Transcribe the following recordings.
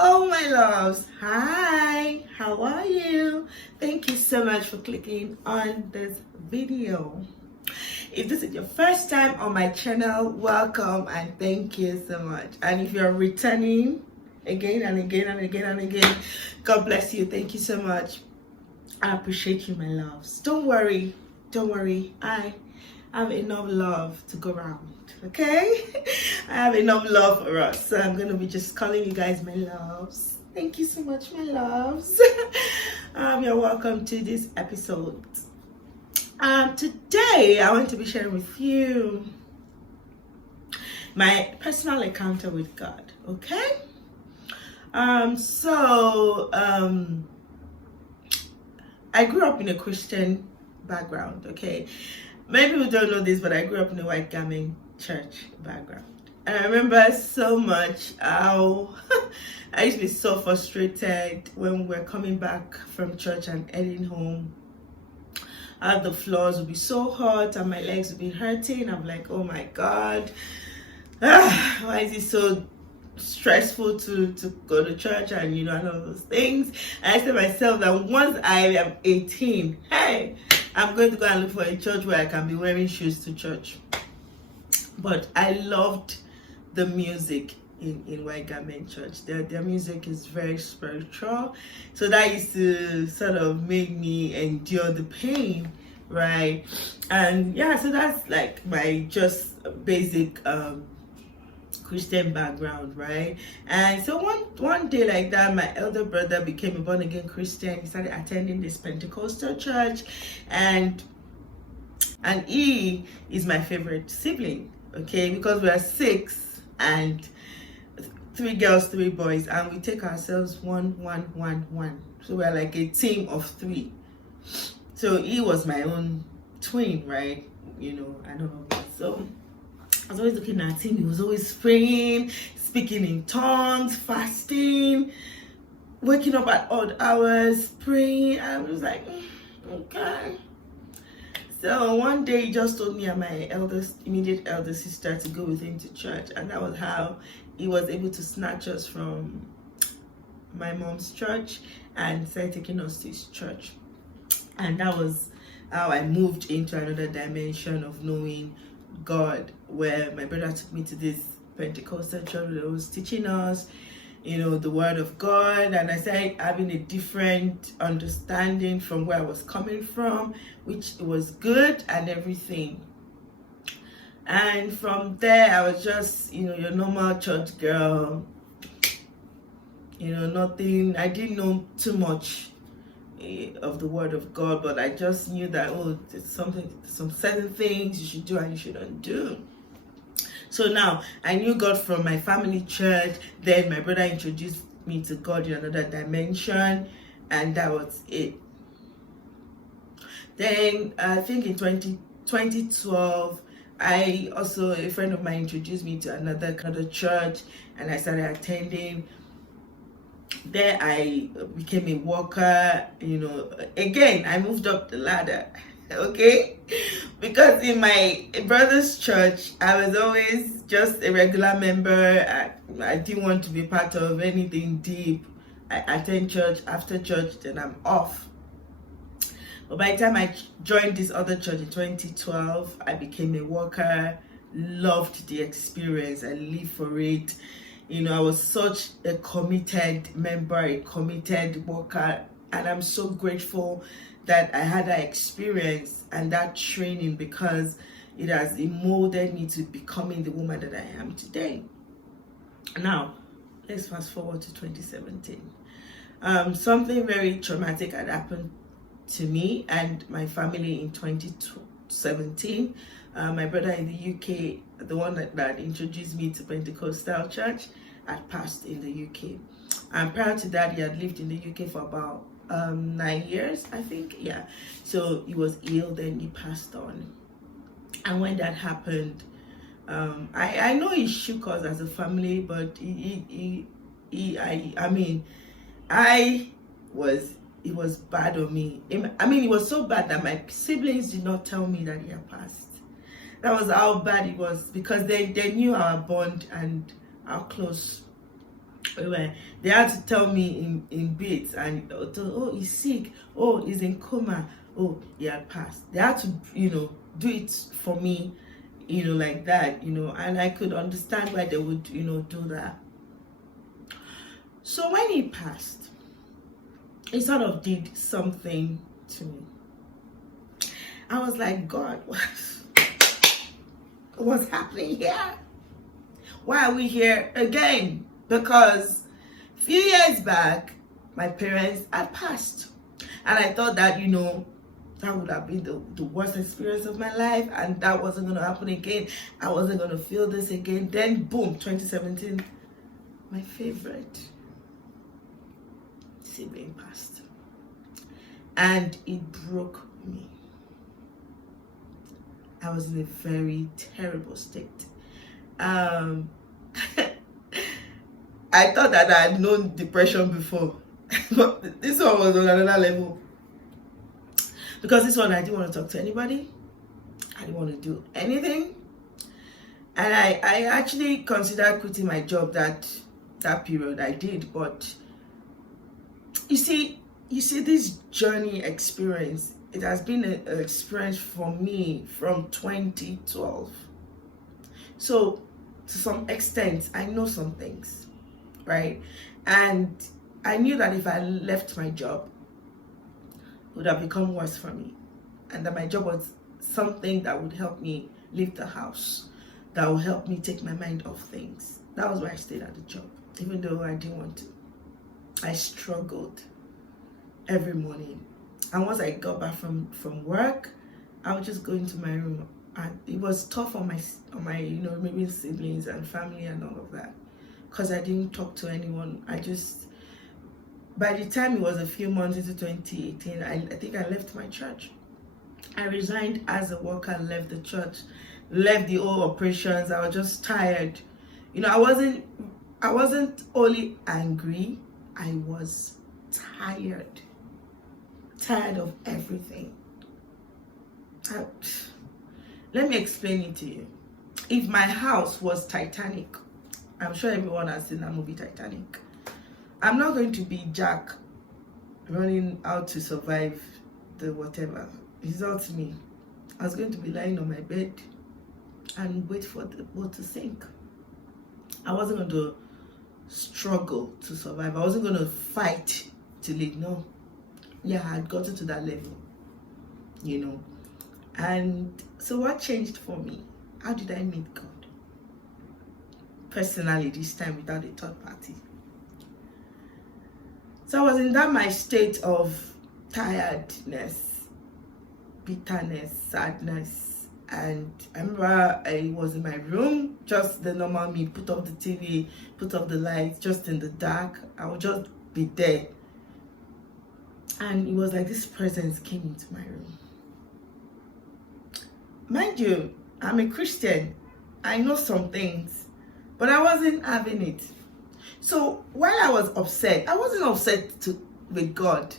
Oh my loves, hi, how are you? Thank you so much for clicking on this video. If this is your first time on my channel, welcome and thank you so much. And if you're returning again and again and again and again, God bless you. Thank you so much. I appreciate you, my loves. Don't worry, I have enough love to go around. Okay, I have enough love for us, so I'm gonna be just calling you guys my loves. Thank you so much, my loves. You're welcome to this episode. Today I want to be sharing with you my personal encounter with God. Okay. I grew up in a Christian background. Okay, many people don't know this, but I grew up in a white garment church background. And I remember so much how I used to be so frustrated when we were coming back from church and heading home. The floors would be so hot and my legs would be hurting. I'm like, oh my God, why is it so stressful to go to church and and all those things. And I said to myself that once I am 18, hey, I'm going to go and look for a church where I can be wearing shoes to church. But I loved the music in White Garment Church. Their music is very spiritual. So that used to sort of make me endure the pain, right? And yeah, so that's like my just basic Christian background, right? And so one day like that, my elder brother became a born again Christian. He started attending this Pentecostal church, and he is my favorite sibling. Okay, because we are 6 and 3 girls, 3 boys, and we take ourselves one. So we're like a team of 3. So he was my own twin, right? I don't know. So I was always looking at him. He was always praying, speaking in tongues, fasting, waking up at odd hours, praying. I was like, okay. So one day he just told me and my immediate elder sister to go with him to church. And that was how he was able to snatch us from my mom's church and started taking us to his church. And that was how I moved into another dimension of knowing God, where my brother took me to this Pentecostal church that was teaching us the word of God, and I started having a different understanding from where I was coming from, which was good and everything. And from there I was just your normal church girl, nothing. I didn't know too much of the word of God, but I just knew that there's some certain things you should do and you shouldn't do. So now I knew God from my family church. Then my brother introduced me to God in another dimension, and that was it. Then I think in 2012, a friend of mine introduced me to another kind of church, and I started attending. There I became a worker. Again, I moved up the ladder. Okay, because in my brother's church I was always just a regular member. I didn't want to be part of anything deep. I attend church, after church then I'm off. But by the time I joined this other church in 2012, I became a worker, loved the experience, I lived for it. I was such a committed member, a committed worker, and I'm so grateful that I had that experience and that training, because it has molded me to becoming the woman that I am today. Now, let's fast forward to 2017. Something very traumatic had happened to me and my family in 2017. My brother in the UK, the one that introduced me to Pentecostal church, had passed in the UK. And prior to that, he had lived in the UK for about 9 years, I think. Yeah. So he was ill, then he passed on. And when that happened, I know it shook us as a family, but it was bad on me. It was so bad that my siblings did not tell me that he had passed. That was how bad it was, because they knew our bond and how close Anyway, they had to tell me in bits, and oh, he's sick, oh, he's in coma, oh, he had passed. They had to, do it for me, like that, and I could understand why they would, do that. So when he passed, he sort of did something to me. I was like, God, what's happening here? Why are we here again? Because a few years back, my parents had passed. And I thought that, that would have been the worst experience of my life, and that wasn't going to happen again. I wasn't going to feel this again. Then, boom, 2017, my favorite sibling passed. And it broke me. I was in a very terrible state. I thought that I had known depression before, but this one was on another level. Because this one, I didn't want to talk to anybody. I didn't want to do anything. And I actually considered quitting my job that period. I did, but you see this journey experience, it has been an experience for me from 2012. So to some extent, I know some things, right? And I knew that if I left my job, it would have become worse for me. And that my job was something that would help me leave the house, that would help me take my mind off things. That was why I stayed at the job, even though I didn't want to. I struggled every morning. And once I got back from work, I would just go into my room. And it was tough on my maybe siblings and family and all of that, because I didn't talk to anyone. By the time it was a few months into 2018, I think I left my church. I resigned as a worker, left the church, left the whole operations. I was just tired. I wasn't only angry, I was tired of everything. Let me explain it to you. If my house was Titanic, I'm sure everyone has seen that movie Titanic. I'm not going to be Jack running out to survive the whatever. It's not me. I was going to be lying on my bed and wait for the boat to sink. I wasn't going to struggle to survive. I wasn't going to fight to live. No. Yeah, I had gotten to that level, And so what changed for me? How did I meet God? Personally, this time without a third party. So I was in that my state of tiredness, bitterness, sadness. And I remember I was in my room, just the normal me, put off the TV, put off the lights, just in the dark. I would just be there. And it was like this presence came into my room. Mind you, I'm a Christian. I know some things, but I wasn't having it. So while I was upset, I wasn't upset with God.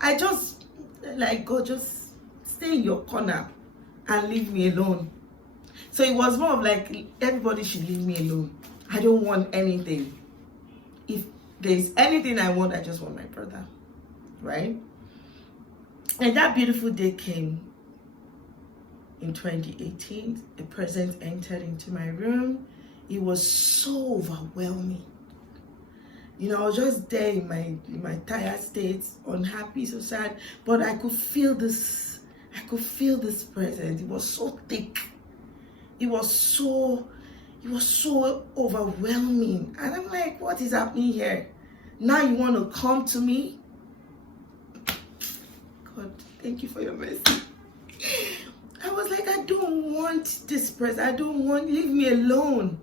I just like, God, just stay in your corner and leave me alone. So it was more of like, everybody should leave me alone. I don't want anything. If there's anything I want, I just want my brother. Right? And that beautiful day came in 2018. The presence entered into my room. It was so overwhelming. I was just there in my tired state, unhappy, so sad, but I could feel this presence. It was so thick. It was so overwhelming. And I'm like, what is happening here? Now you want to come to me? God, thank you for your mercy. I was like, I don't want this presence. Leave me alone.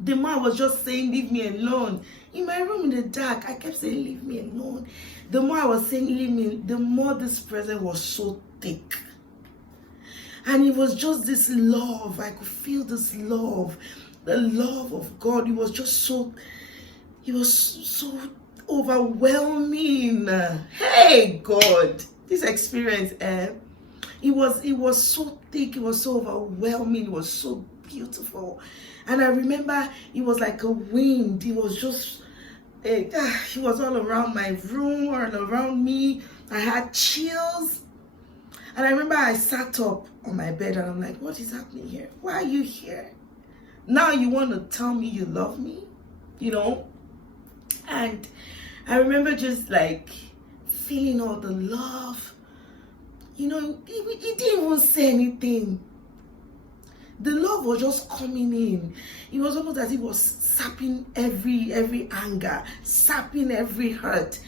The more I was just saying, leave me alone. In my room in the dark, I kept saying, leave me alone. The more I was saying, leave me, the more this presence was so thick. And it was just this love. I could feel this love. The love of God. It was so overwhelming. Hey, God. This experience, it was so thick. It was so overwhelming. It was so beautiful. And I remember it was like a wind. It was just, it was all around my room, all around me. I had chills. And I remember I sat up on my bed and I'm like, what is happening here? Why are you here? Now you want to tell me you love me? You know? And I remember just like feeling all the love. You know, he didn't even say anything. The love was just coming in. It was almost as if it was sapping every anger, sapping every hurt,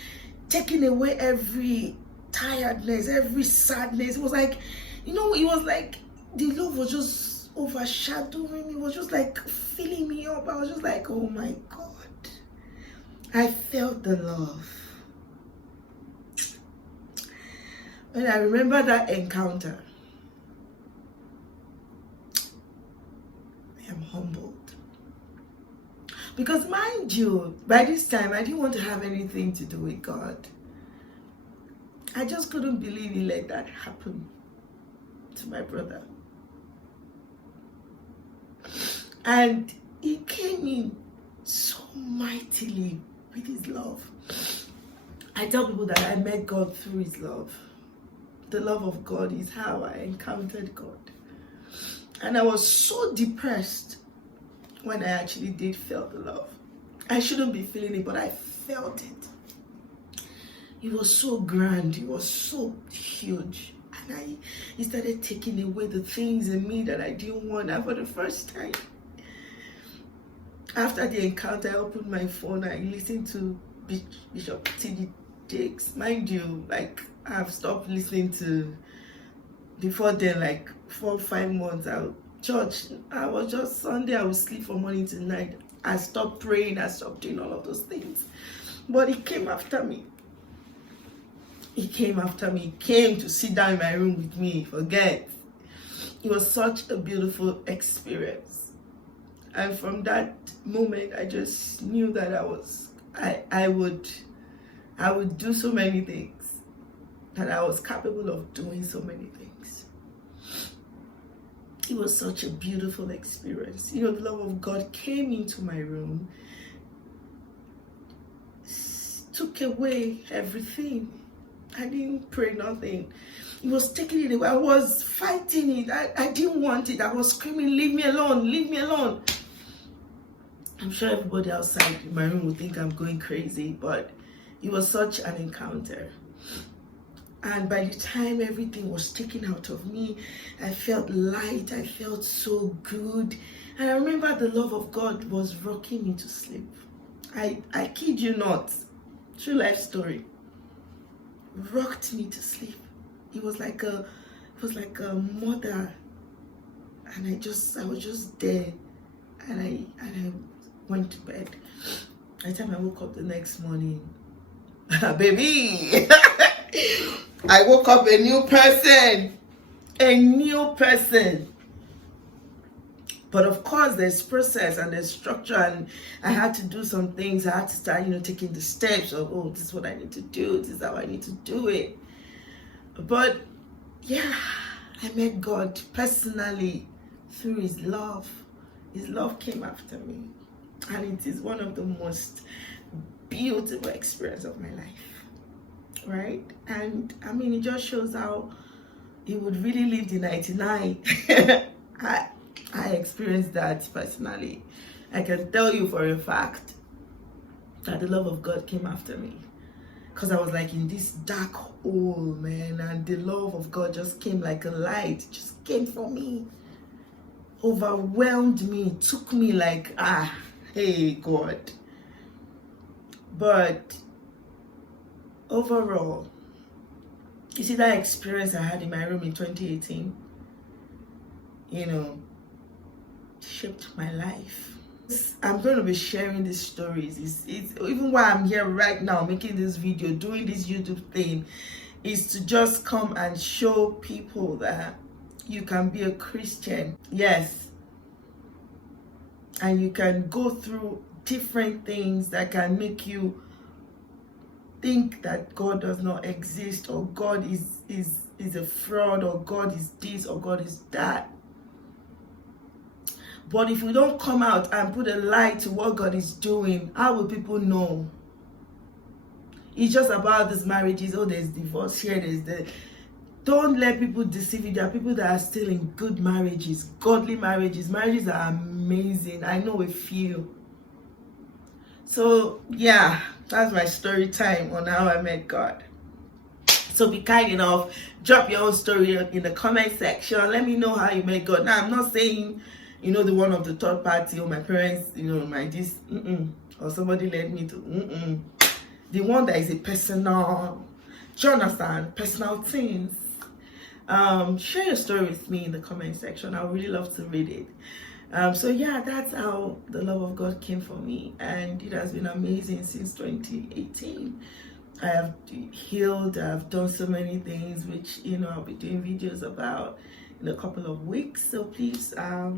taking away every tiredness, every sadness. It was like, you know, it was like the love was just overshadowing me. It was just like filling me up. I was just like, oh my God. I felt the love. When I remember that encounter, I am humbled. Because mind you, by this time, I didn't want to have anything to do with God. I just couldn't believe He let that happen to my brother. And He came in so mightily with His love. I tell people that I met God through His love. The love of God is how I encountered God. And I was so depressed when I actually did feel the love. I shouldn't be feeling it, but I felt it. It was so grand. It was so huge. And He started taking away the things in me that I didn't want. And for the first time, after the encounter, I opened my phone. I listened to Bishop T.D. Jakes. Mind you, like, I've stopped listening to, before then, like 4 or 5 months out. Church, I was just Sunday, I would sleep from morning to night. I stopped praying, I stopped doing all of those things. But He came after me. He came after me. He came to sit down in my room with me. Forget. It was such a beautiful experience. And from that moment, I just knew that I would do so many things. That I was capable of doing so many things. It was such a beautiful experience. You know, the love of God came into my room, took away everything. I didn't pray nothing. It was taking it away. I was fighting it. I didn't want it. I was screaming, leave me alone, leave me alone. I'm sure everybody outside in my room would think I'm going crazy, but it was such an encounter. And by the time everything was taken out of me, I felt light. I felt so good. And I remember the love of God was rocking me to sleep. I kid you not. True life story. Rocked me to sleep. It was like a mother. And I was just there. And I went to bed. By the time I woke up the next morning, baby, I woke up a new person. But of course, there's process and there's structure, and I had to do some things. I had to start, taking the steps of, oh, this is what I need to do. This is how I need to do it. But yeah, I met God personally through His love. His love came after me, and it is one of the most beautiful experiences of my life. Right? And I mean, it just shows how He would really leave the 99. I experienced that personally. I can tell you for a fact that the love of God came after me, because I was like in this dark hole, man, and the love of God just came like a light. It just came for me, overwhelmed me, took me like, hey God. But overall, you see, that experience I had in my room in 2018, shaped my life. I'm going to be sharing these stories. It's even why I'm here right now making this video, doing this YouTube thing, is to just come and show people that you can be a Christian, yes, and you can go through different things that can make you think that God does not exist, or God is a fraud, or God is this, or God is that. But if we don't come out and put a light to what God is doing, how will people know? It's just about these marriages. Oh, there's divorce here, there's the... Don't let people deceive you. There are people that are still in good marriages, godly marriages. Marriages are amazing. I know a few. So yeah, that's my story time on how I met God. So be kind enough, drop your own story in the comment section. Let me know how you met God. Now, I'm not saying, the one of the third party, or my parents, my this, or somebody led me to, the one that is a personal, Jonathan, personal things. Share your story with me in the comment section. I would really love to read it. So yeah, that's how the love of God came for me, and it has been amazing since 2018. I have healed. I've done so many things, which I'll be doing videos about in a couple of weeks. So please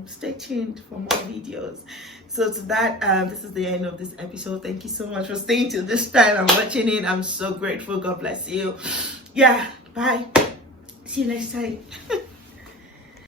stay tuned for more videos. So to that, this is the end of this episode. Thank you so much for staying till this time and watching it. I'm so grateful. God bless you. Yeah, bye. See you next time.